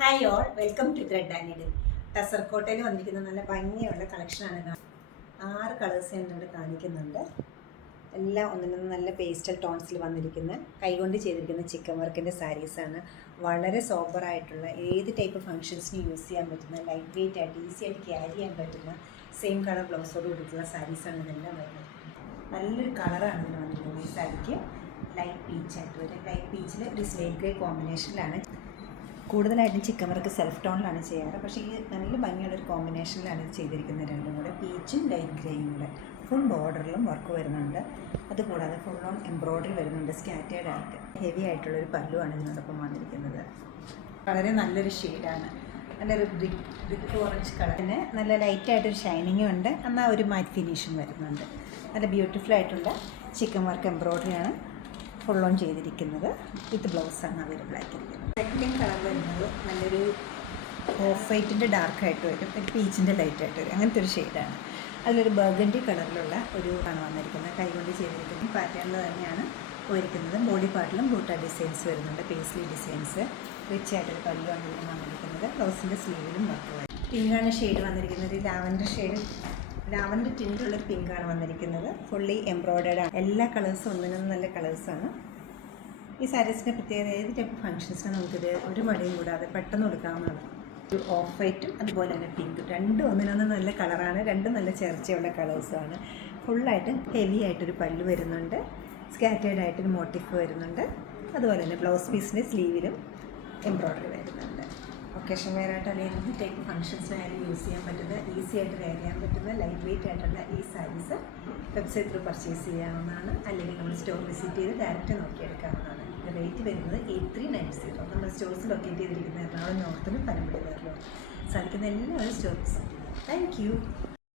Hi all, welcome to thread and needle. Tussar കോട്ടയിൽ വന്നിരിക്കുന്ന നല്ല ഭംഗിയുള്ള കളക്ഷനാണ്. 6 കളേഴ്സ് എന്നോട് കാണിക്കുന്നുണ്ട്. എല്ലാം ഒന്നിനൊന്ന് നല്ല പേസ്റ്റൽ ടോൺസിൽ വന്നിരിക്കുന്ന കൈകൊണ്ട് ചെയ്തിരിക്കുന്ന ചിക്കൻ വർക്കിൻ്റെ സാരീസാണ്. വളരെ സോബറായിട്ടുള്ള ഏത് ടൈപ്പ് ഫങ്ഷൻസിന് യൂസ് ചെയ്യാൻ പറ്റുന്ന, ലൈറ്റ് വെയിറ്റ് ആയിട്ട് ഈസി ആയിട്ട് ക്യാരി ചെയ്യാൻ പറ്റുന്ന സെയിം കളർ ബ്ലൗസോട് കൂടിയിട്ടുള്ള സാരീസാണ് ഇതെല്ലാം വരുന്നത്. നല്ലൊരു കളറാണ് ഇതിന് വന്നിരിക്കുന്നത്. ഈ സാരിക്ക് ലൈറ്റ് പീച്ചായിട്ട് വരും. ലൈറ്റ് പീച്ചിൽ ഒരു സ്ലേറ്റ് ഗ്രേ കോമ്പിനേഷനിലാണ്. കൂടുതലായിട്ടും ചിക്കൻ വർക്ക് സെൽഫ് ടോണിലാണ് ചെയ്യാറ്. പക്ഷേ ഈ നല്ല ഭംഗിയുള്ളൊരു കോമ്പിനേഷനിലാണ് ഇത് ചെയ്തിരിക്കുന്നത്. രണ്ടും കൂടെ പീച്ചും ലൈറ്റ് ഗ്രേയും കൂടെ ഫുൾ ബോർഡറിലും വർക്ക് വരുന്നുണ്ട്. അതുകൂടാതെ ഫുൾ ഓൺ എംബ്രോയ്ഡറി വരുന്നുണ്ട്. സ്കാറ്റേഡ് ആയിട്ട് ഹെവി ആയിട്ടുള്ളൊരു പല്ലുവാണ് ഇതിനോടൊപ്പം വന്നിരിക്കുന്നത്. വളരെ നല്ലൊരു ഷെയ്ഡാണ്. നല്ലൊരു ബ്രിക്ക് ഓറഞ്ച് കളറിന് നല്ല ലൈറ്റായിട്ടൊരു ഷൈനിങ്ങും ഉണ്ട്. എന്നാൽ ഒരു മാറ്റ് ഫിനിഷും വരുന്നുണ്ട്. നല്ല ബ്യൂട്ടിഫുൾ ആയിട്ടുള്ള ചിക്കൻ വർക്ക് എംബ്രോയ്ഡറിയാണ് ഫുൾ ഓൺ ചെയ്തിരിക്കുന്നത്. വിത്ത് ബ്ലൗസാണ് അവൈലബിൾ ആക്കിയിരിക്കുന്നത്. സെക്കൻഡ് കളർ വരുന്നത് നല്ലൊരു ഓഫ് വൈറ്റിൻ്റെ ഡാർക്കായിട്ട് വരും, ഒരു പീച്ചിൻ്റെ ലൈറ്റായിട്ട് വരും. അങ്ങനത്തെ ഒരു ഷെയ്ഡാണ്. അതിലൊരു ബർഗൻഡി കളറിലുള്ള ഒരു ആണ് വന്നിരിക്കുന്നത്. കൈകൊണ്ട് ചെയ്തിരിക്കുന്ന പാറ്റേണിൽ തന്നെയാണ് പോയിരിക്കുന്നത്. ബോഡി പാർട്ടിലും ബൂട്ട ഡിസൈൻസ് വരുന്നുണ്ട്. പേസ്ലി ഡിസൈൻസ് റിച്ച് ആയിട്ടൊരു പല്ലുവാണ് ഇതിൽ വന്നിരിക്കുന്നത്. ബ്ലൗസിൻ്റെ സ്ലീവിലും വർക്ക് വരും. പിങ്കാണ് ഷെയ്ഡ് വന്നിരിക്കുന്നത്. ലാവൻഡർ ഷെയ്ഡ്, ലാവൻഡർ ടിൻ്റുള്ളൊരു പിങ്കാണ് വന്നിരിക്കുന്നത്. ഫുള്ളി എംബ്രോയ്ഡേർഡ് ആണ്. എല്ലാ കളേഴ്സും ഒന്നിനൊന്നും നല്ല കളേഴ്സാണ്. ഈ സാരീസിൻ്റെ പ്രത്യേകത ഏത് ടൈപ്പ് ഫങ്ഷൻസിനും നമുക്കിത് ഒരു മടിയും കൂടാതെ പെട്ടെന്ന് കൊടുക്കാവുന്നതാണ്. ഒരു ഓഫ് വൈറ്റും അതുപോലെ തന്നെ പിങ്കും രണ്ടും ഒന്നിനൊന്ന് നല്ല കളറാണ്. രണ്ടും നല്ല ചേർച്ചയുള്ള കളേഴ്സാണ്. ഫുള്ളായിട്ട് ഹെവി ആയിട്ടൊരു പല്ല് വരുന്നുണ്ട്. സ്കാറ്റേഡ് ആയിട്ടൊരു മോട്ടിഫ് വരുന്നുണ്ട്. അതുപോലെ തന്നെ ബ്ലൗസ് പീസിൻ്റെ സ്ലീവിലും എംബ്രോയ്ഡറി വരുന്നുണ്ട്. ഒക്കേഷൻ വെയറായിട്ട് അല്ലെങ്കിൽ എന്ത് ടൈപ്പ് ഫങ്ഷൻസിനായാലും യൂസ് ചെയ്യാൻ പറ്റുന്ന, ഈസി ആയിട്ട് വെയർ ചെയ്യാൻ പറ്റുന്ന ലൈറ്റ് വെയിറ്റ് ആയിട്ടുള്ള ഈ സാരീസ് വെബ്സൈറ്റ് ത്രൂ പർച്ചേസ് ചെയ്യാവുന്നതാണ്. അല്ലെങ്കിൽ നമ്മൾ സ്റ്റോർ വിസിറ്റ് ചെയ്ത് ഡയറക്റ്റ് നോക്കിയെടുക്കാവുന്നതാണ്. റേറ്റ് വരുന്നത് 8390. നമ്മുടെ സ്റ്റോഴ്സ് ലൊക്കേറ്റ് ചെയ്തിരിക്കുന്ന എറണാകുളം നോർത്തിലും പനമ്പള്ളി വേറിലും സാധിക്കുന്ന എല്ലാവരും സ്റ്റോർ വിസിറ്റ് ചെയ്യുക. Thank you.